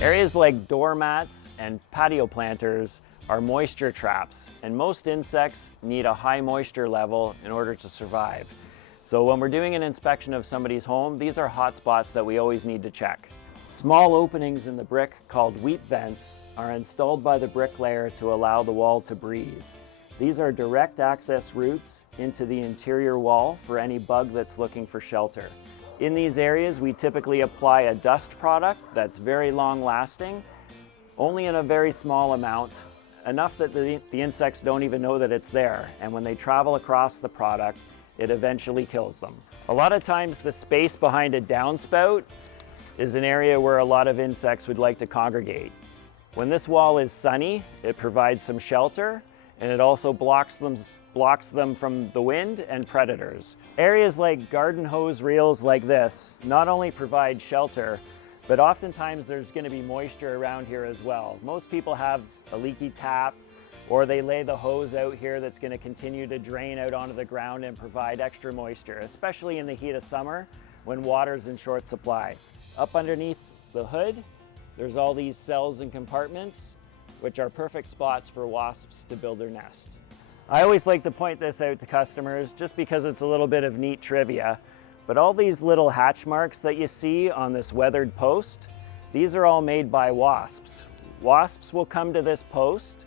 Areas like doormats and patio planters are moisture traps, and most insects need a high moisture level in order to survive. So when we're doing an inspection of somebody's home, these are hot spots that we always need to check. Small openings in the brick called weep vents are installed by the bricklayer to allow the wall to breathe. These are direct access routes into the interior wall for any bug that's looking for shelter. In these areas, we typically apply a dust product that's very long lasting, only in a very small amount, enough that the insects don't even know that it's there. And when they travel across the product, it eventually kills them. A lot of times the space behind a downspout is an area where a lot of insects would like to congregate. When this wall is sunny, it provides some shelter, and it also blocks them from the wind and predators. Areas like garden hose reels like this not only provide shelter, but oftentimes there's going to be moisture around here as well. Most people have a leaky tap, or they lay the hose out here that's going to continue to drain out onto the ground and provide extra moisture, especially in the heat of summer when water's in short supply. Up underneath the hood, there's all these cells and compartments, which are perfect spots for wasps to build their nest. I always like to point this out to customers just because it's a little bit of neat trivia, but all these little hatch marks that you see on this weathered post, these are all made by wasps. Wasps will come to this post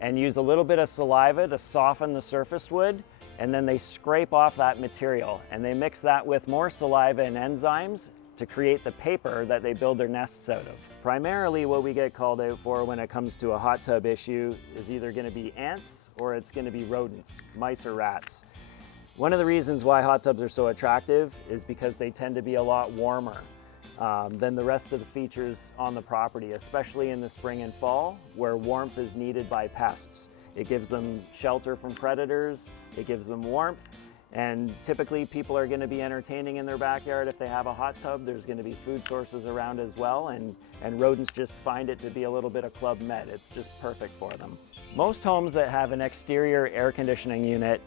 and use a little bit of saliva to soften the surface wood, and then they scrape off that material, and they mix that with more saliva and enzymes to create the paper that they build their nests out of. Primarily what we get called out for when it comes to a hot tub issue is either going to be ants or it's going to be rodents, mice or rats. One of the reasons why hot tubs are so attractive is because they tend to be a lot warmer than the rest of the features on the property, especially in the spring and fall where warmth is needed by pests. It gives them shelter from predators, it gives them warmth, and typically people are going to be entertaining in their backyard. If they have a hot tub, there's going to be food sources around as well, and rodents just find it to be a little bit of Club Med. It's just perfect for them. Most homes that have an exterior air conditioning unit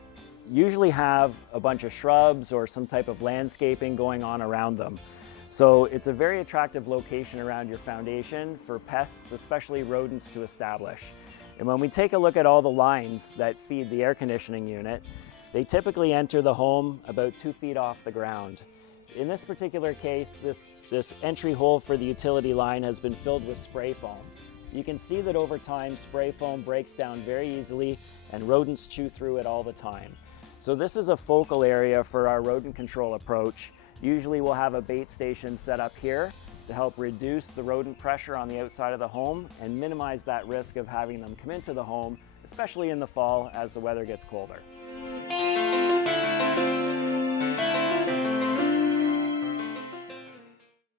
usually have a bunch of shrubs or some type of landscaping going on around them. So it's a very attractive location around your foundation for pests, especially rodents, to establish. And when we take a look at all the lines that feed the air conditioning unit, they typically enter the home about 2 feet off the ground. In this particular case, this entry hole for the utility line has been filled with spray foam. You can see that over time, spray foam breaks down very easily and rodents chew through it all the time. So this is a focal area for our rodent control approach. Usually we'll have a bait station set up here to help reduce the rodent pressure on the outside of the home and minimize that risk of having them come into the home, especially in the fall as the weather gets colder.